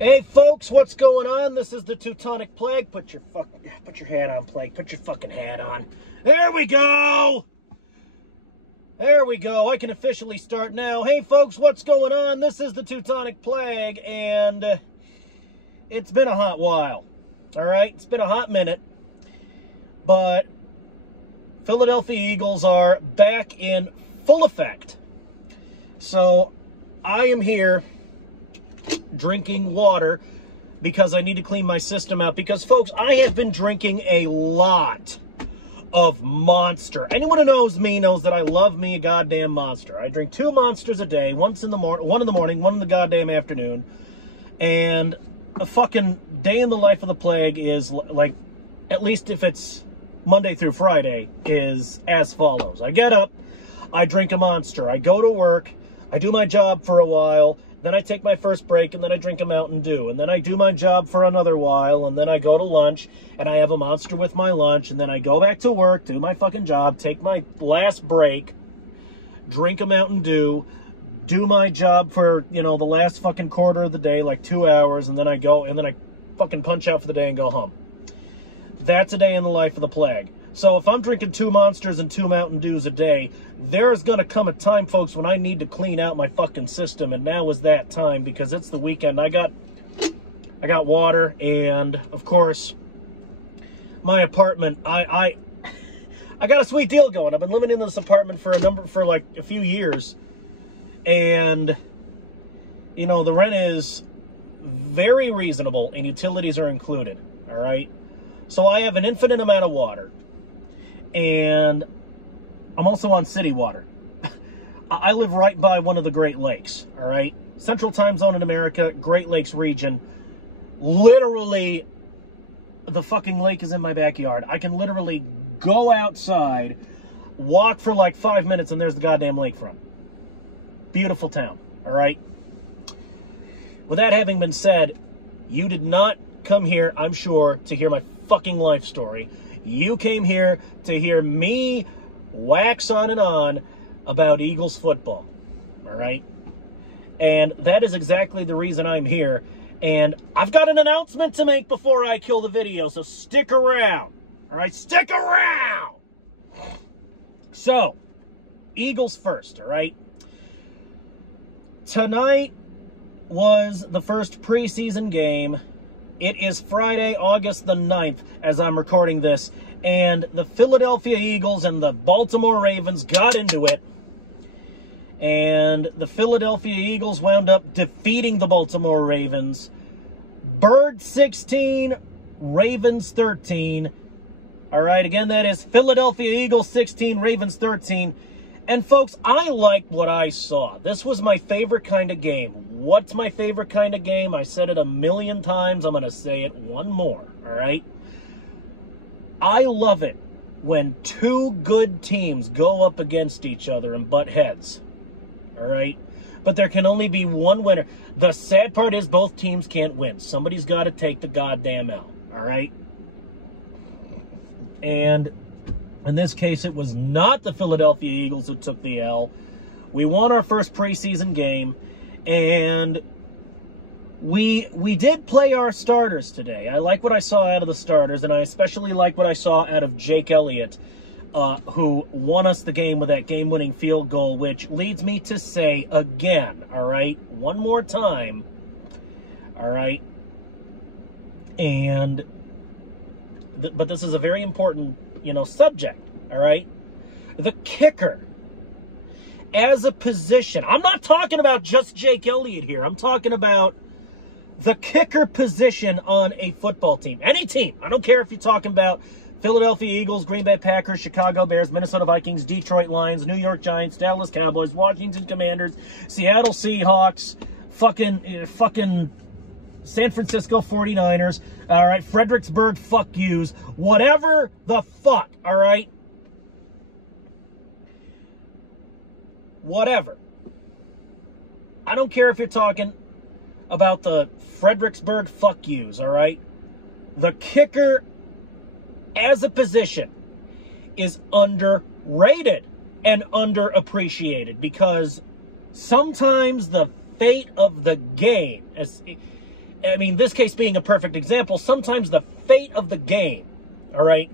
Hey folks, what's going on? This is the Teutonic Plague. Put your hat on, Plague. Put your fucking hat on. There we go. There we go. I can officially start now. Hey folks, what's going on? This is the Teutonic Plague, and it's been a hot while. All right, it's been a hot minute, but Philadelphia Eagles are back in full effect. So I am here drinking water because I need to clean my system out. Because, folks, I have been drinking a lot of Monster. Anyone who knows me knows that I love me a goddamn Monster. I drink 2 Monsters a day, one in the morning, one in the goddamn afternoon. And a fucking day in the life of the Plague is, like, at least if it's Monday through Friday, is as follows. I get up, I drink a Monster, I go to work, I do my job for a while, then I take my first break, and then I drink a Mountain Dew. And then I do my job for another while, and then I go to lunch, and I have a Monster with my lunch, and then I go back to work, do my fucking job, take my last break, drink a Mountain Dew, do my job for, you know, the last fucking quarter of the day, like 2 hours, and then I go, and then I fucking punch out for the day and go home. That's a day in the life of the Plague. So if I'm drinking 2 Monsters and 2 Mountain Dews a day, there's going to come a time, folks, when I need to clean out my fucking system, and now is that time because it's the weekend. I got water, and of course, my apartment. I got a sweet deal going. I've been living in this apartment for like a few years, and you know the rent is very reasonable, and utilities are included. All right, so I have an infinite amount of water. And I'm also on city water. I live right by one of the Great Lakes, all right? Central time zone in America, Great Lakes region. Literally, the fucking lake is in my backyard. I can literally go outside, walk for like 5 minutes, and there's the goddamn lakefront. Beautiful town, all right? With that having been said, you did not come here, I'm sure, to hear my fucking life story. You came here to hear me wax on and on about Eagles football, all right? And that is exactly the reason I'm here. And I've got an announcement to make before I kill the video, so stick around, all right? Stick around! So, Eagles first, all right? Tonight was the first preseason game. It is Friday, August the 9th, as I'm recording this, and the Philadelphia Eagles and the Baltimore Ravens got into it, and the Philadelphia Eagles wound up defeating the Baltimore Ravens. Bird 16, Ravens 13. All right, again, that is Philadelphia Eagles 16, Ravens 13. And, folks, I liked what I saw. This was my favorite kind of game. What's my favorite kind of game? I said it a million times. I'm going to say it one more, all right? I love it when 2 good teams go up against each other and butt heads, all right? But there can only be one winner. The sad part is both teams can't win. Somebody's got to take the goddamn L, all right? And in this case, it was not the Philadelphia Eagles who took the L. We won our first preseason game, and we did play our starters today. I like what I saw out of the starters, and I especially like what I saw out of Jake Elliott, who won us the game with that game-winning field goal, which leads me to say again, all right, one more time, all right, and but this is a very important, you know, subject, all right? The kicker as a position. I'm not talking about just Jake Elliott here. I'm talking about the kicker position on a football team. Any team. I don't care if you're talking about Philadelphia Eagles, Green Bay Packers, Chicago Bears, Minnesota Vikings, Detroit Lions, New York Giants, Dallas Cowboys, Washington Commanders, Seattle Seahawks, fucking San Francisco 49ers, all right, Fredericksburg fuck yous, whatever the fuck, all right? Whatever. I don't care if you're talking about the Fredericksburg fuck yous, all right? The kicker as a position is underrated and underappreciated because sometimes the fate of the game, I mean, this case being a perfect example, sometimes the fate of the game, all right,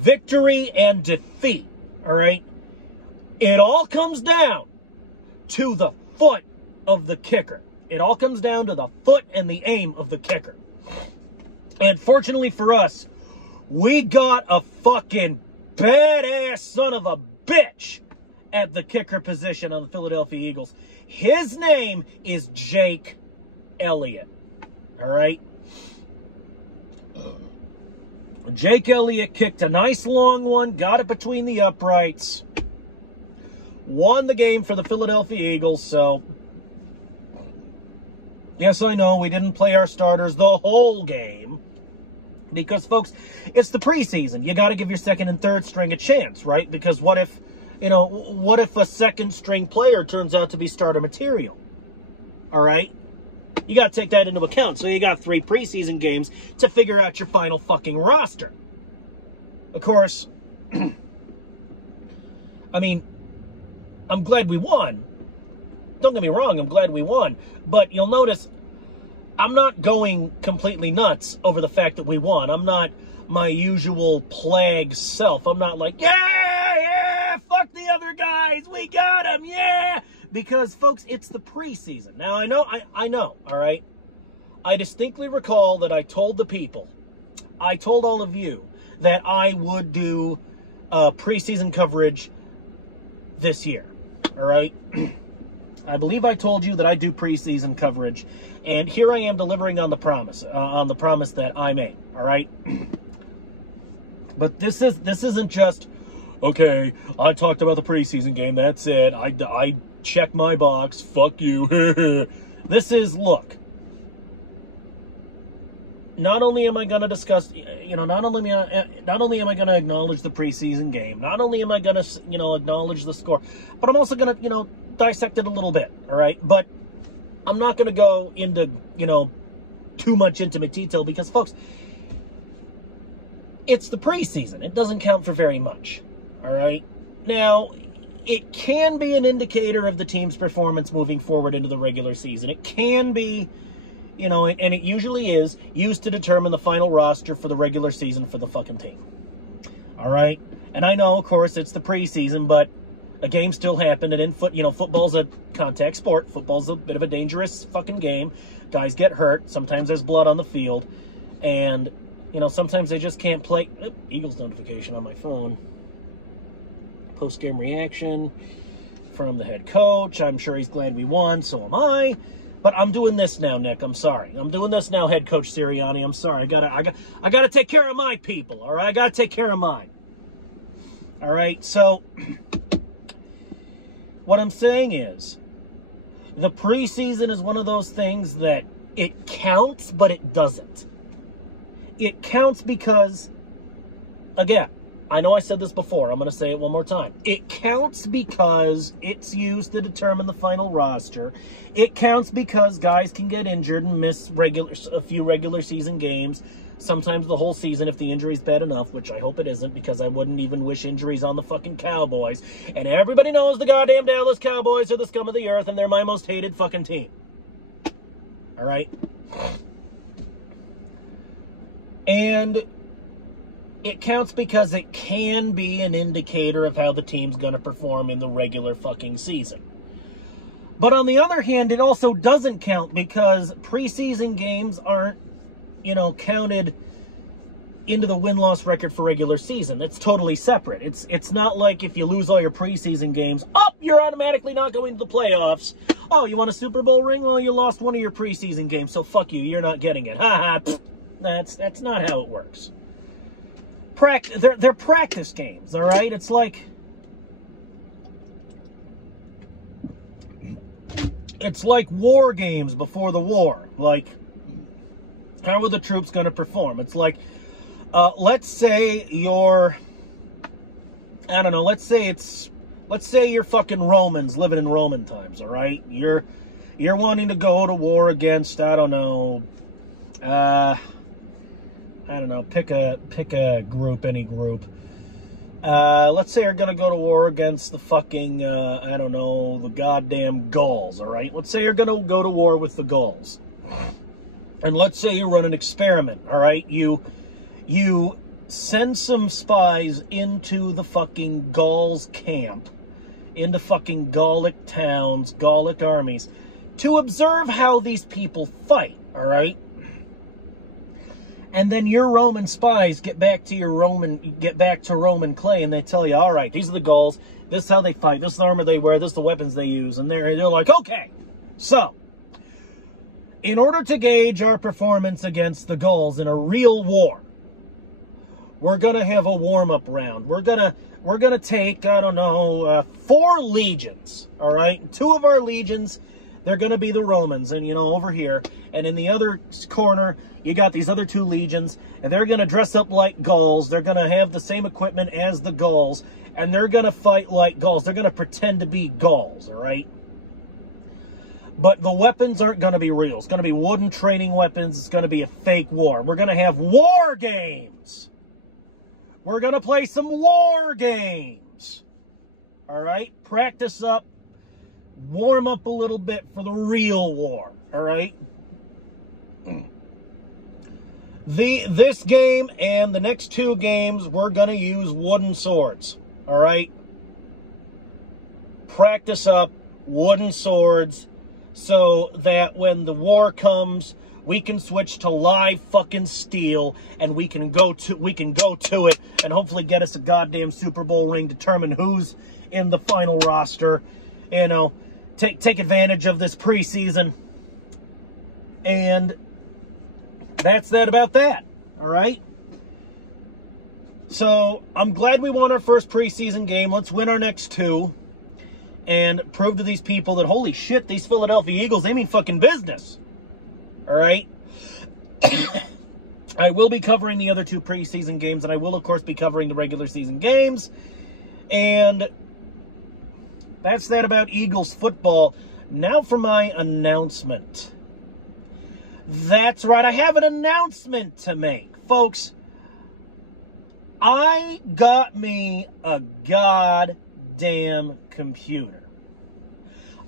victory and defeat, all right, it all comes down to the foot of the kicker. It all comes down to the foot and the aim of the kicker. And fortunately for us, we got a fucking badass son of a bitch at the kicker position on the Philadelphia Eagles. His name is Jake Elliott. All right? Jake Elliott kicked a nice long one, got it between the uprights, won the game for the Philadelphia Eagles. So, yes, I know we didn't play our starters the whole game because, folks, it's the preseason. You got to give your second and third string a chance, right? Because what if, you know, what if a second string player turns out to be starter material? All right? You got to take that into account. So you got 3 preseason games to figure out your final fucking roster. Of course, I mean, I'm glad we won. Don't get me wrong, I'm glad we won. But you'll notice I'm not going completely nuts over the fact that we won. I'm not my usual plague self. I'm not like, yeah, fuck the other guys. We got them, yeah. Because, folks, it's the preseason. Now, I know, all right? I distinctly recall that I told the people, I told all of you, that I would do preseason coverage this year, all right? I believe I told you that I do preseason coverage, and here I am delivering on the promise that I made, all right? But this isn't just, okay, I talked about the preseason game, that's it, I check my box, fuck you. This is, look, not only am I going to discuss, you know, not only am I going to acknowledge the preseason game, not only am I going to, you know, acknowledge the score, but I'm also going to, you know, dissect it a little bit, all right? But I'm not going to go into, you know, too much intimate detail because, folks, it's the preseason. It doesn't count for very much, all right? Now, it can be an indicator of the team's performance moving forward into the regular season. It can be, you know, and it usually is used to determine the final roster for the regular season for the fucking team. All right? And I know, of course, it's the preseason, but a game still happened, and football's a contact sport. Football's a bit of a dangerous fucking game. Guys get hurt. Sometimes there's blood on the field. And, you know, sometimes they just can't play. Eagles notification on my phone. Post-game reaction from the head coach. I'm sure he's glad we won, so am I. But I'm doing this now, Nick. I'm sorry. I'm doing this now, head coach Sirianni. I'm sorry. I gotta take care of my people, all right? I gotta take care of mine. All right, so what I'm saying is the preseason is one of those things that it counts, but it doesn't. It counts because, again, I know I said this before. I'm going to say it one more time. It counts because it's used to determine the final roster. It counts because guys can get injured and miss a few regular season games, sometimes the whole season if the injury's bad enough, which I hope it isn't because I wouldn't even wish injuries on the fucking Cowboys. And everybody knows the goddamn Dallas Cowboys are the scum of the earth and they're my most hated fucking team. All right? And it counts because it can be an indicator of how the team's going to perform in the regular fucking season. But on the other hand, it also doesn't count because preseason games aren't, you know, counted into the win-loss record for regular season. It's totally separate. It's not like if you lose all your preseason games, you're automatically not going to the playoffs. Oh, you want a Super Bowl ring? Well, you lost one of your preseason games, so fuck you. You're not getting it. Ha ha. That's not how it works. They're practice games, all right? It's like war games before the war. Like, how are the troops going to perform? It's like, let's say you're, I don't know, let's say you're fucking Romans living in Roman times, all right? You're wanting to go to war against, I don't know, pick a group, any group. Let's say you're going to go to war against the fucking, the goddamn Gauls, all right? Let's say you're going to go to war with the Gauls. And let's say you run an experiment, all right? You send some spies into the fucking Gauls camp, into fucking Gallic towns, Gallic armies, to observe how these people fight, all right? And then your Roman spies get back to Roman clay, and they tell you, all right, these are the Gauls, this is how they fight, this is the armor they wear, this is the weapons they use, and they're like, okay, so in order to gauge our performance against the Gauls in a real war, we're gonna have a warm-up round. We're gonna take, I don't know, 4 legions, all right? 2 of our legions, they're gonna be the Romans, and over here, and in the other corner, you got these other 2 legions, and they're gonna dress up like Gauls. They're gonna have the same equipment as the Gauls, and they're gonna fight like Gauls. They're gonna pretend to be Gauls, all right? But the weapons aren't gonna be real. It's gonna be wooden training weapons. It's gonna be a fake war. We're gonna have war games. We're going to play some war games. All right? Practice up. Warm up a little bit for the real war. All right? This game and the next 2 games, we're going to use wooden swords. All right? Practice up wooden swords so that when the war comes, we can switch to live fucking steel, and we can go to it, and hopefully get us a goddamn Super Bowl ring, determine who's in the final roster, take advantage of this preseason, and that's that about that. All right. So I'm glad we won our first preseason game. Let's win our next 2, and prove to these people that holy shit, these Philadelphia Eagles, they mean fucking business. All right. I will be covering the other 2 preseason games, and I will, of course, be covering the regular season games. And that's that about Eagles football. Now for my announcement. That's right, I have an announcement to make. Folks, I got me a goddamn computer.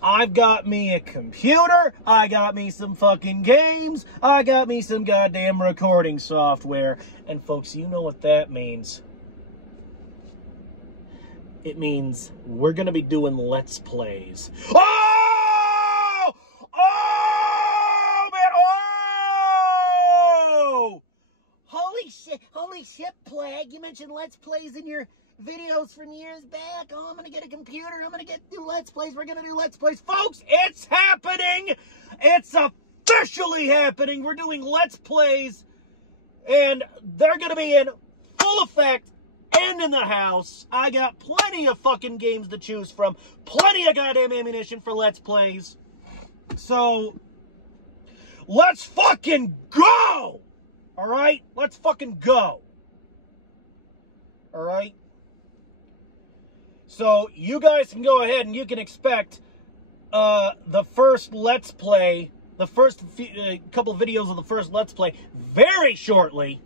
I've got me a computer, I got me some fucking games, I got me some goddamn recording software. And folks, you know what that means. It means we're going to be doing Let's Plays. Oh! Oh, man! Oh! Holy shit, Plague. You mentioned Let's Plays in your videos from years back. Oh, I'm going to get a computer. I'm going to do Let's Plays. We're going to do Let's Plays. Folks, it's happening. It's officially happening. We're doing Let's Plays, and they're going to be in full effect and in the house. I got plenty of fucking games to choose from. Plenty of goddamn ammunition for Let's Plays. So, let's fucking go! Alright? Let's fucking go. Alright? So, you guys can go ahead and you can expect the first Let's Play, the first couple of videos of the first Let's Play very shortly.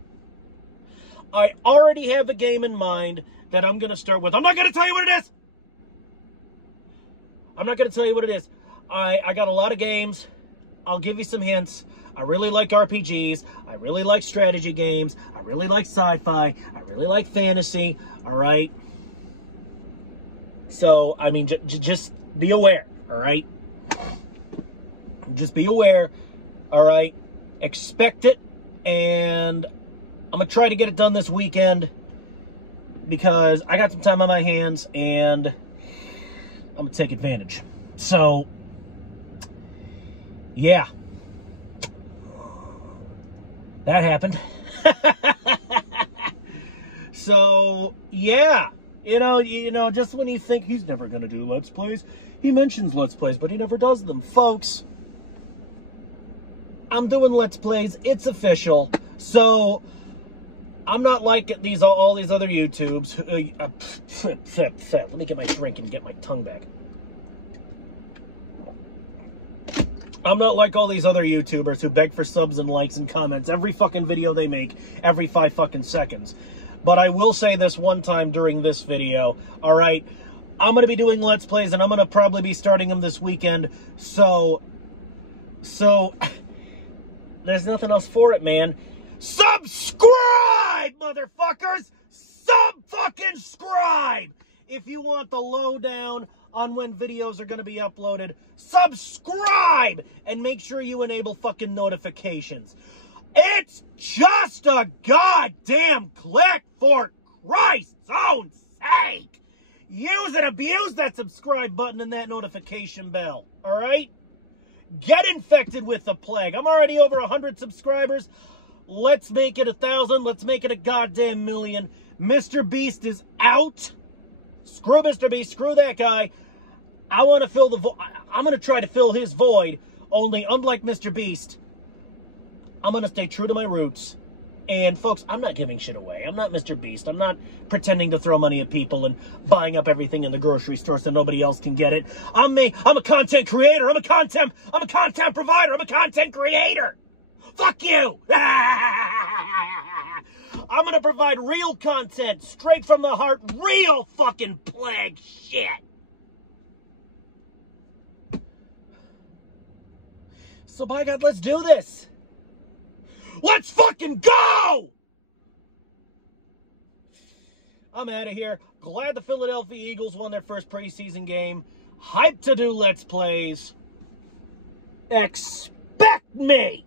I already have a game in mind that I'm going to start with. I'm not going to tell you what it is. I'm not going to tell you what it is. I got a lot of games. I'll give you some hints. I really like RPGs. I really like strategy games. I really like sci-fi. I really like fantasy. All right? So, I mean, just be aware. All right? Just be aware. All right? Expect it. And I'm going to try to get it done this weekend because I got some time on my hands and I'm going to take advantage. So, yeah. That happened. So, yeah. You know, just when you think he's never going to do Let's Plays, he mentions Let's Plays, but he never does them. Folks, I'm doing Let's Plays. It's official. So, I'm not like all these other YouTubes. Let me get my drink and get my tongue back. I'm not like all these other YouTubers who beg for subs and likes and comments every fucking video they make, every 5 fucking seconds. But I will say this one time during this video, alright? I'm going to be doing Let's Plays, and I'm going to probably be starting them this weekend. So, There's nothing else for it, man. Subscribe, motherfuckers! Sub-fucking-scribe! If you want the lowdown on when videos are going to be uploaded, subscribe! And make sure you enable fucking notifications. It's just a goddamn click, for Christ's own sake! Use and abuse that subscribe button and that notification bell, alright? Get infected with the plague. I'm already over 100 subscribers. Let's make it 1,000. Let's make it a goddamn million. Mr. Beast is out. Screw Mr. Beast. Screw that guy. I want to fill the void. I'm going to try to fill his void. Only, unlike Mr. Beast, I'm going to stay true to my roots. And, folks, I'm not giving shit away. I'm not Mr. Beast. I'm not pretending to throw money at people and buying up everything in the grocery store so nobody else can get it. I'm me. I'm a content creator. I'm a content provider. I'm a content creator. Fuck you! I'm gonna provide real content, straight from the heart, real fucking plague shit! So by God, let's do this! Let's fucking go! I'm out of here. Glad the Philadelphia Eagles won their first preseason game. Hyped to do Let's Plays. Expect me!